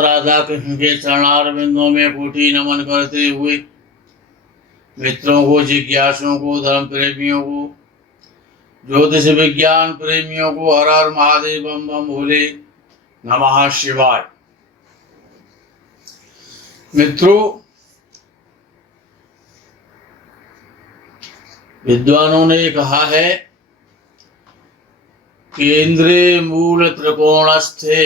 राधा कृष्ण के चरणारविंदों में कोटि नमन करते हुए मित्रों को, जिज्ञासुओं को, धर्म प्रेमियों को, ज्योतिष विज्ञान प्रेमियों को हर हर महादेव बम बम भोले नमः शिवाय। मित्रों, विद्वानों ने कहा है केंद्रे मूल त्रिकोणस्थे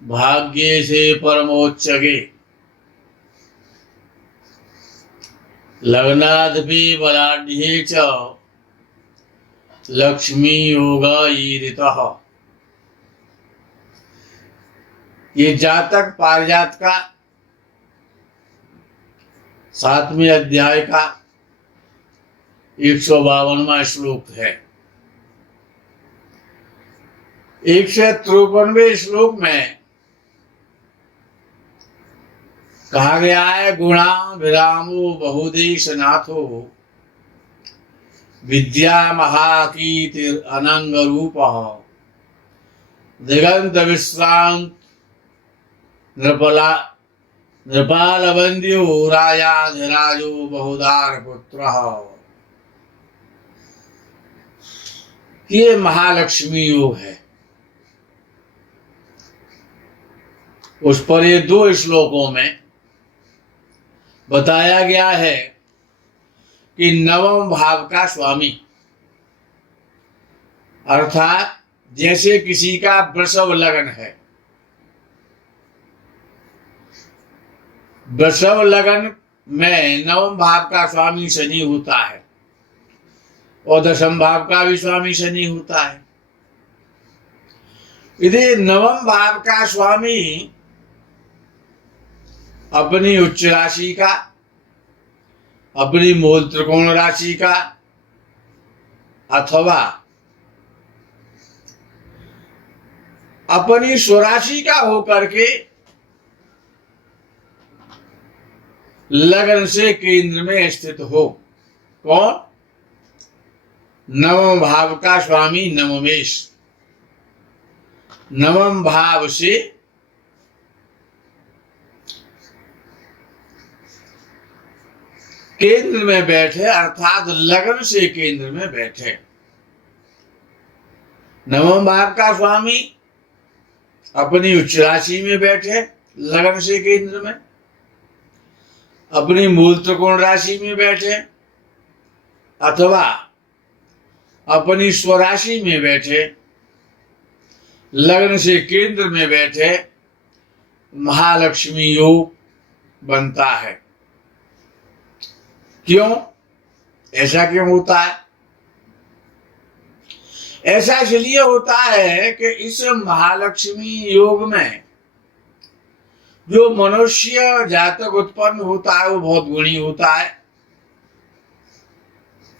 भाग्ये से परमोच्चगे लग्नादपि बलाढ्ये च लक्ष्मी योगा ईरितः। ये जातक पारिजात का 7वें अध्याय का 152वां श्लोक है। 153वें श्लोक में कहा गया है गुणा विरामो बहुदेश नाथो विद्या महाकीर्तिर अनंग रूप दिगंत विश्रांत नृपाल वंद्यो राजाधिराजो बहुदार पुत्र। ये महालक्ष्मी योग है। उस पर ये 2 श्लोकों में बताया गया है कि नवम भाव का स्वामी, अर्थात जैसे किसी का वृषभ लगन है, वृषभ लगन में नवम भाव का स्वामी शनि होता है और दशम भाव का भी स्वामी शनि होता है। यदि नवम भाव का स्वामी अपनी उच्च राशि का, अपनी मूल त्रिकोण राशि का अथवा अपनी स्वराशि का होकर के लगन से केंद्र में स्थित हो, कौन? नवम भाव का स्वामी नवमेश नवम भाव से केंद्र में बैठे, अर्थात लगन से केंद्र में बैठे। नवम भाव का स्वामी अपनी उच्च राशि में बैठे, लगन से केंद्र में, अपनी मूल त्रिकोण राशि में बैठे अथवा अपनी स्वराशि में बैठे, लगन से केंद्र में बैठे, महालक्ष्मी योग बनता है। क्यों? ऐसा क्यों होता है? ऐसा इसलिए होता है कि इस महालक्ष्मी योग में जो मनुष्य जातक उत्पन्न होता है वो बहुत गुणी होता है,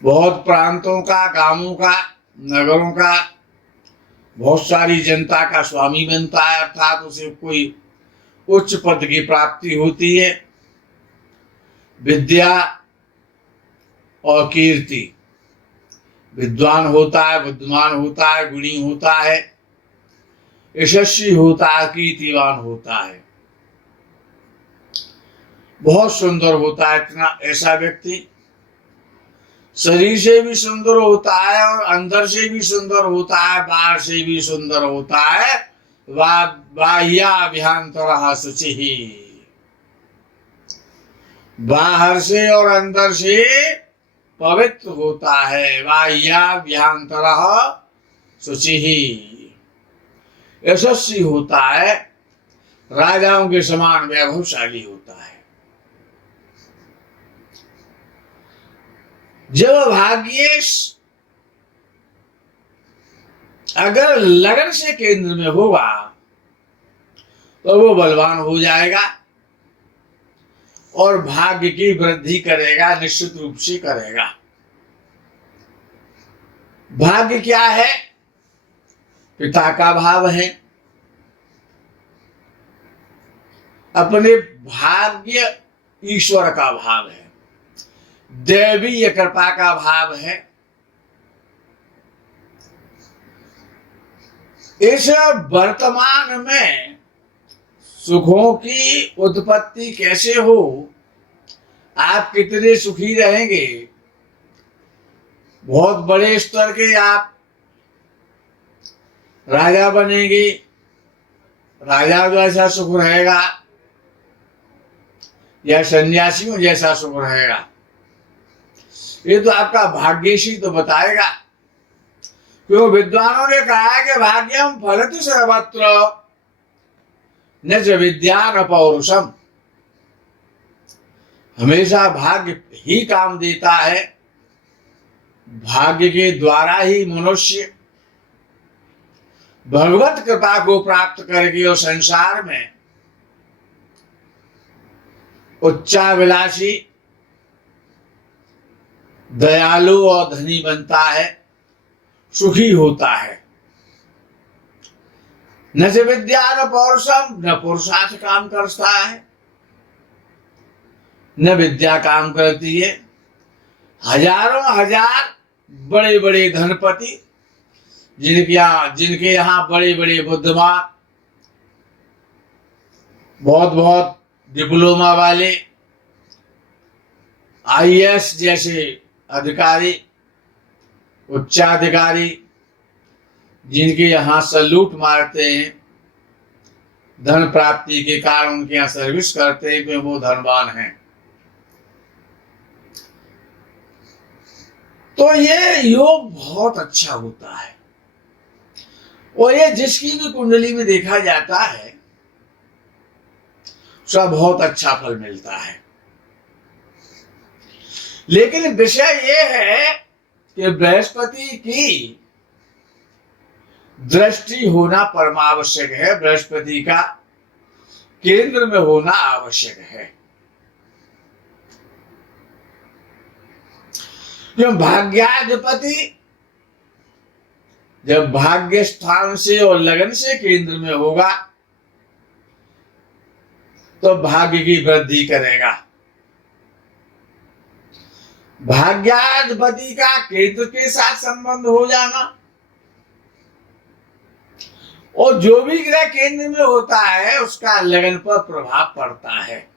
बहुत प्रांतों का, गांवों का, नगरों का, बहुत सारी जनता का स्वामी बनता है, अर्थात उसे कोई उच्च पद की प्राप्ति होती है। विद्या और कीर्ति, विद्वान होता है, बुद्धिमान होता है, गुणी होता है, यशस्वी होता है, कीर्तिवान होता है, बहुत सुंदर होता है। इतना ऐसा व्यक्ति शरीर से भी सुंदर होता है और अंदर से भी सुंदर होता है, बाहर से भी सुंदर होता है। बाह्याभ्यंतरः शुचिः, बाहर से और अंदर से पवित्र होता है। बाह्याभ्यंतरः शुचिः, यशस्वी होता है, राजाओं के समान वैभवशाली होता है। जब भाग्येश अगर लगन से केंद्र में होगा तो वो बलवान हो जाएगा और भाग्य की वृद्धि करेगा, निश्चित रूप से करेगा। भाग्य क्या है? पिता का भाव है। अपने भाग्य ईश्वर का भाव है, दैवीय कृपा का भाव है। इस वर्तमान में सुखों की उत्पत्ति कैसे हो, आप कितने सुखी रहेंगे, बहुत बड़े स्तर के आप राजा बनेंगे, राजा जैसा सुख रहेगा या सन्यासियों जैसा सुख रहेगा, ये तो आपका भाग्यशी तो बताएगा। क्यों विद्वानों ने कहा है कि भाग्यम फलति सर्वत्र न च विद्या न पौरुषम। हमेशा भाग्य ही काम देता है, भाग्य के द्वारा ही मनुष्य भगवत कृपा को प्राप्त करके और संसार में उच्चाभिलाषी, दयालु और धनी बनता है, सुखी होता है। न से विद्या न पौरुषम, न पुरुषार्थ काम करता है, न विद्या काम करती है। हजारों हजार बड़े बड़े धनपति, जिनके यहाँ बड़े बड़े बुद्धिमान, बहुत बहुत डिप्लोमा वाले, आईएएस जैसे अधिकारी, उच्चाधिकारी, जिनके यहाँ सैल्यूट मारते हैं, धन प्राप्ति के कारण उनके यहाँ सर्विस करते हैं, क्योंकि वो धनवान हैं। तो ये योग बहुत अच्छा होता है, और ये जिसकी भी कुंडली में देखा जाता है उसका बहुत अच्छा फल मिलता है। लेकिन विषय ये है कि बृहस्पति की दृष्टि होना परमावश्यक है, बृहस्पति का केंद्र में होना आवश्यक है। क्यों भाग्याधिपति जब भाग्य स्थान से और लगन से केंद्र में होगा तो भाग्य की वृद्धि करेगा। भाग्याधिपति का केंद्र के साथ संबंध हो जाना, और जो भी ग्रह केंद्र में होता है उसका लगन पर प्रभाव पड़ता है।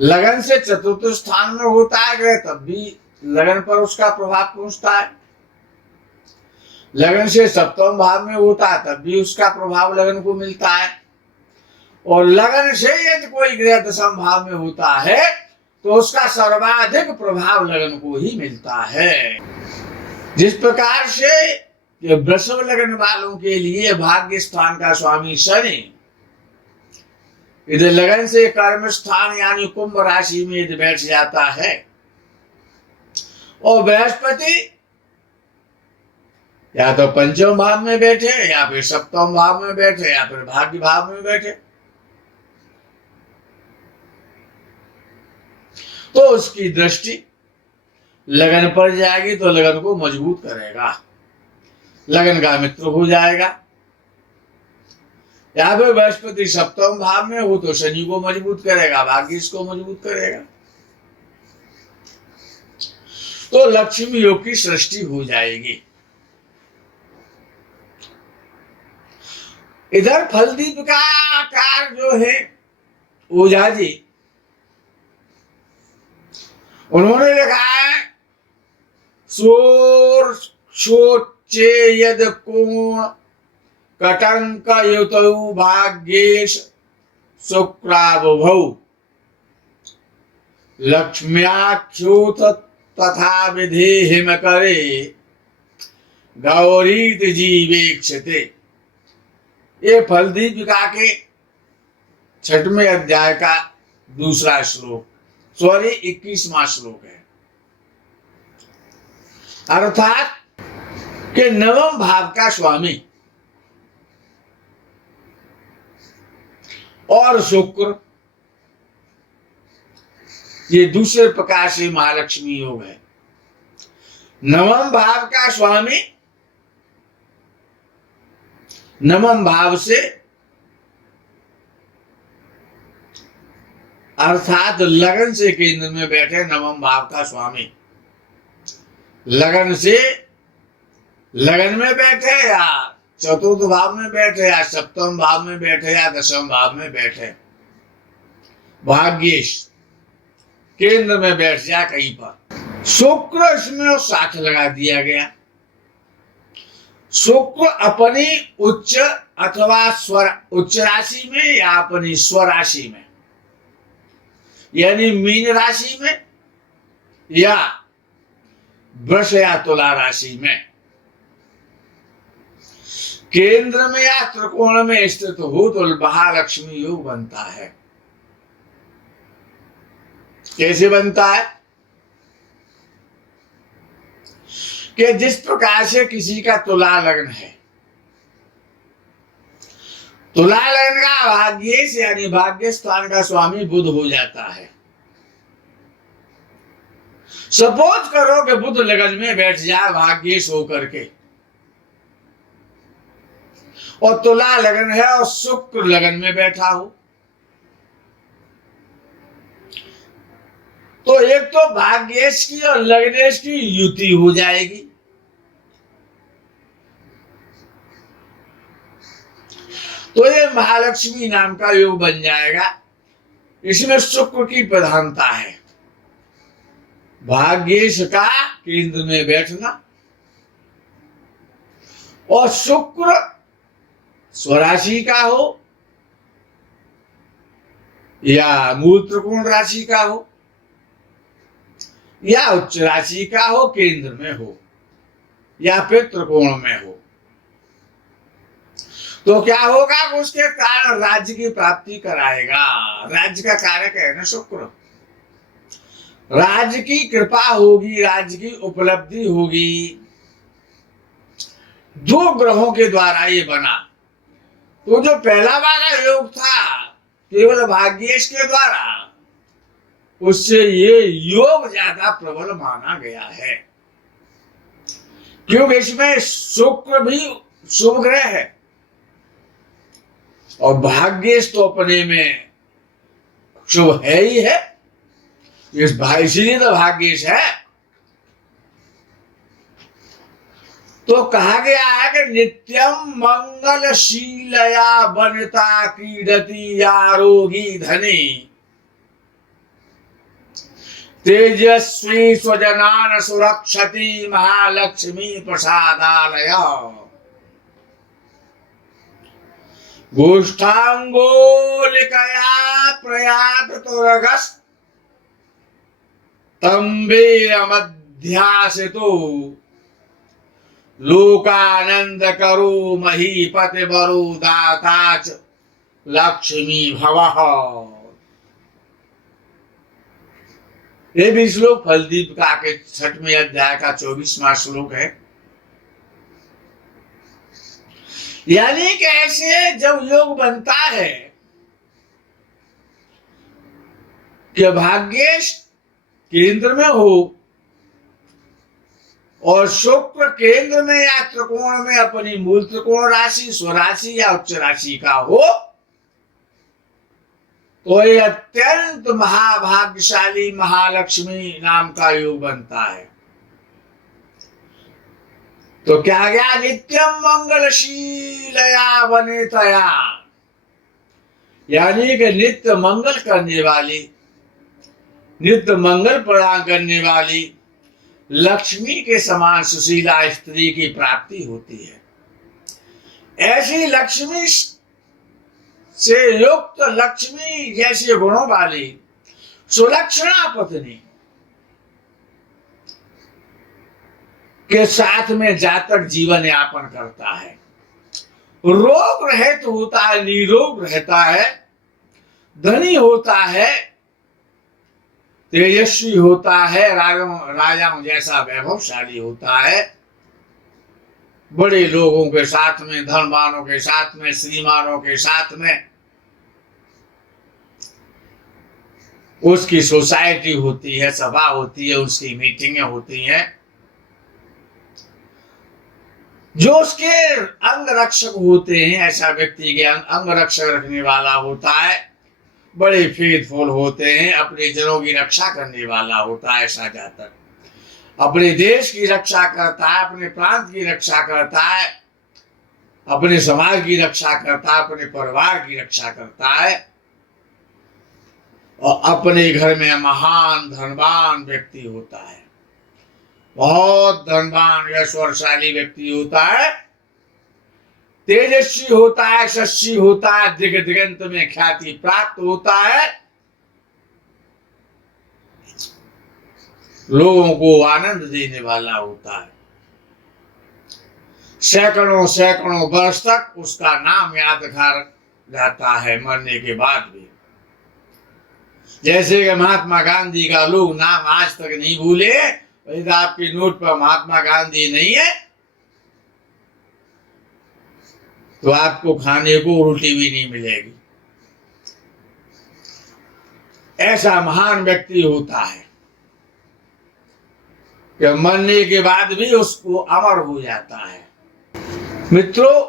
लगन से चतुर्थ स्थान में होता है ग्रह, तब भी लगन पर उसका प्रभाव पहुंचता है। लगन से सप्तम भाव में होता है, तब भी उसका प्रभाव लगन को मिलता है। और लगन से यदि कोई ग्रह दशम भाव में होता है तो उसका सर्वाधिक प्रभाव लगन को ही मिलता है। जिस प्रकार से कि वृषभ लगन वालों के लिए भाग्य स्थान का स्वामी शनि इधर लगन से कर्म स्थान यानी कुंभ राशि में यदि बैठ जाता है, और बृहस्पति या तो पंचम भाव में बैठे, या फिर सप्तम भाव में बैठे, या फिर भाग्य भाव में बैठे, तो उसकी दृष्टि लगन पर जाएगी, तो लगन को मजबूत करेगा, लगन का मित्र हो जाएगा। या फिर बृहस्पति सप्तम भाव में हो तो शनि को मजबूत करेगा, भाग्य इसको मजबूत करेगा। तो लक्ष्मी योग की सृष्टि हो जाएगी। इधर फलदीप का आकार जो है ओझा जी, उन्होंने लिखा है सोर शोचे यद कोण कटंक युतौ भाग्येश शुक्रावभौ लक्ष्म्याख्योत तथा विधि हिम करे गौरीत जीवेक्षते। ये फलदीपिका के 6वें अध्याय का दूसरा श्लोक, 21वां श्लोक है। अर्थात कि नवम भाव का स्वामी और शुक्र, ये दूसरे प्रकार से महालक्ष्मी योग है। नवम भाव का स्वामी नवम भाव से अर्थात लगन से केंद्र में बैठे नवम भाव का स्वामी, लगन से लगन में बैठे या चतुर्थ भाव में बैठे या सप्तम भाव में बैठे या दसम भाव में बैठे, भाग्येश केंद्र में बैठ जाए कहीं पर। शुक्र इसमें साथ लगा दिया गया। शुक्र अपनी उच्च अथवा स्वर उच्च राशि में या अपनी स्वराशि में, यानी मीन राशि में या वृष या तुला राशि में केंद्र में या त्रिकोण में स्थित हो तो महालक्ष्मी योग बनता है। कैसे बनता है? कि जिस प्रकार से किसी का तुला लग्न है, तुला लग्न का भाग्येश यानी भाग्य स्थान का स्वामी बुध हो जाता है। सपोज करो कि बुध लगन में बैठ जाए भाग्येश होकर के, और तुला लगन है और शुक्र लगन में बैठा हो, तो एक तो भाग्येश की और लग्नेश की युति हो जाएगी। तो ये महालक्ष्मी नाम का योग बन जाएगा। इसमें शुक्र की प्रधानता है, भाग्येश का केंद्र में बैठना, और शुक्र स्वराशि का हो या मूल त्रिकोण राशि का हो या उच्च राशि का हो, केंद्र में हो या फिर त्रिकोण में हो, तो क्या होगा? उसके कारण राज्य की प्राप्ति कराएगा। राज्य का कारक है ना शुक्र। राज्य की कृपा होगी, राज्य की उपलब्धि होगी। दो ग्रहों के द्वारा ये बना। तो जो पहला वाला योग था केवल भाग्येश के द्वारा, उससे ये योग ज्यादा प्रबल माना गया है, क्योंकि इसमें शुक्र भी शुभ ग्रह है और भाग्येश तो अपने में शुभ है ही है। इस भाई इसलिए तो भाग्येश है। तो कहा गया है कि नित्यम मंगलशीलया वनिता क्रीडति आरोगी धनी तेजस्वी स्वजनान सुरक्षति महालक्ष्मी प्रसादालय गोष्ठांगोलिकया प्रयात तुरगस्त तंबे मध्यासितो लोकानंद करो महीपति बरो दाताच लक्ष्मी भवः। ये भी श्लोक फलदीप का के 6वें अध्याय का 24वां श्लोक है। यानी कि ऐसे जब योग बनता है कि भाग्येश केंद्र में हो और शुक्र केंद्र में या त्रिकोण में अपनी मूल त्रिकोण राशि, स्वराशि या उच्च राशि का हो, तो ये अत्यंत महाभाग्यशाली महालक्ष्मी नाम का योग बनता है। तो क्या गया? नित्यम मंगलशीलया वनितया, यानी कि नित्य मंगल करने वाली, नित्य मंगल प्रदान करने वाली लक्ष्मी के समान सुशीला स्त्री की प्राप्ति होती है। ऐसी लक्ष्मी से युक्त, लक्ष्मी जैसे गुणों वाली सुलक्षणा पत्नी के साथ में जातक जीवन यापन करता है। रोग रहित होता है, निरोग रहता है, धनी होता है, तेजस्वी होता है, राजाओं जैसा वैभवशाली होता है, बड़े लोगों के साथ में, धनवानों के साथ में, श्रीमानों के साथ में उसकी सोसाइटी होती है, सभा होती है, उसकी मीटिंगें होती हैं। जो उसके अंग रक्षक होते हैं, ऐसा व्यक्ति के अंग रक्षक रखने वाला होता है, बड़े फेथफुल होते हैं, अपने जनों की रक्षा करने वाला होता है। ऐसा जातक अपने देश की रक्षा करता है, अपने प्रांत की रक्षा करता है, अपने समाज की रक्षा करता है, अपने परिवार की रक्षा करता है और अपने घर में महान धनवान व्यक्ति होता है, बहुत धनवान ऐश्वर्यशाली व्यक्ति होता है, तेजस्वी होता है, यशस्वी होता है, दिगंत में ख्याति प्राप्त होता है, लोगों को आनंद देने वाला होता है। सैकड़ों सैकड़ों वर्ष तक उसका नाम याद जाता है मरने के बाद भी। जैसे कि महात्मा गांधी का लोग नाम आज तक नहीं भूले, यदि आपके नोट पर महात्मा गांधी नहीं है तो आपको खाने को रोटी भी नहीं मिलेगी। ऐसा महान व्यक्ति होता है कि मरने के बाद भी उसको अमर हो जाता है। मित्रों,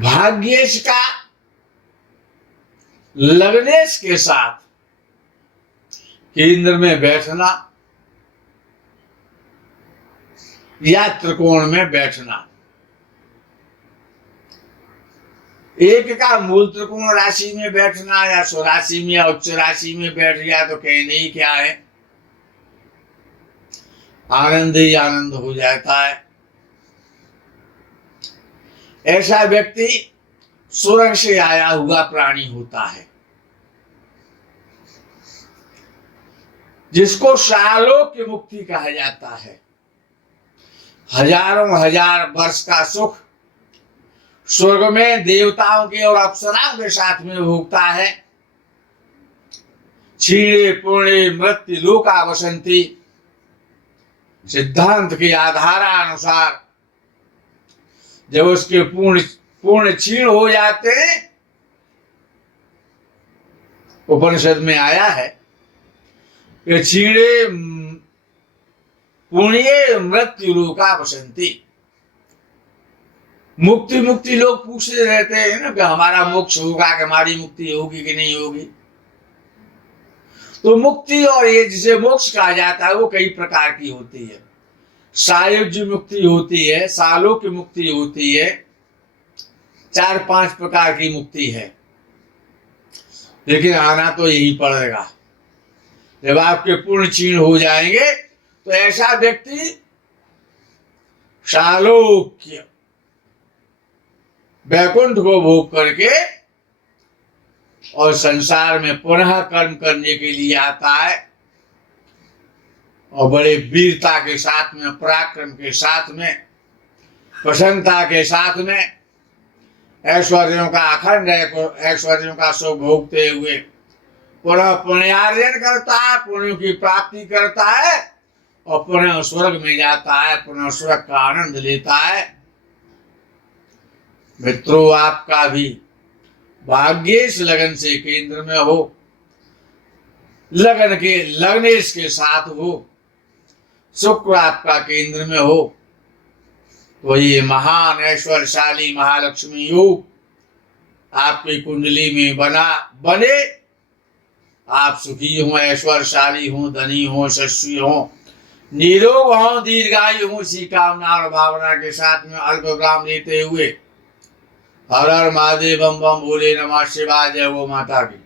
भाग्येश का लग्नेश के साथ केंद्र में बैठना या त्रिकोण में बैठना, एक का मूल त्रिकोण राशि में बैठना या स्वराशि में या उच्च राशि में बैठ गया तो कहने ही क्या है, आनंद ही आनंद हो जाता है। ऐसा व्यक्ति स्वर्ग से आया हुआ प्राणी होता है, जिसको सालोक्य मुक्ति कहा जाता है। हजारों हजार वर्ष का सुख स्वर्ग में देवताओं के और अप्सराओं के साथ में भोगता है। क्षीणे पूर्णे मृत्यु लोका वसंती सिद्धांत के आधारानुसार जब उसके पूर्ण क्षीण हो जाते हैं, उपनिषद में आया है कि क्षीणे पुण्य मृत्यु लोका वसंती। मुक्ति लोग पूछते रहते हैं ना कि हमारा मोक्ष होगा, कि हमारी मुक्ति होगी कि नहीं होगी। तो मुक्ति और ये जिसे मोक्ष कहा जाता है वो कई प्रकार की होती है। सायुज्य मुक्ति होती है, सालोक्य मुक्ति होती है, 4-5 प्रकार की मुक्ति है। लेकिन आना तो यही पड़ेगा। जब आपके पूर्ण क्षीण हो जाएंगे तो ऐसा व्यक्ति सालोक्य वैकुंठ को भोग करके और संसार में पुनः कर्म करने के लिए आता है और बड़े वीरता के साथ में, पराक्रम के साथ में, प्रसन्नता के साथ में ऐश्वर्यों का अखंड ऐश्वर्यों का सुख भोगते हुए पुनः पुण्यार्जन करता है, पुण्यों की प्राप्ति करता है और पुनः स्वर्ग में जाता है, पुनः स्वर्ग का आनंद लेता है। मित्रों, आपका भी भाग्येश लगन से केंद्र में हो, लगन के लग्नेश के साथ हो, शुक्र आपका केंद्र में हो, तो ये महान ऐश्वर्यशाली महालक्ष्मी योग आपकी कुंडली में बने। आप सुखी हो, ऐश्वर्यशाली हो, धनी हो, यशस्वी हो, निरोग हो, दीर्घायु हो, इसी कामना और भावना के साथ में अल्प विराम लेते हुए हर हर महादेव बम बम भोले नमः शिवाय, जय हो माता की।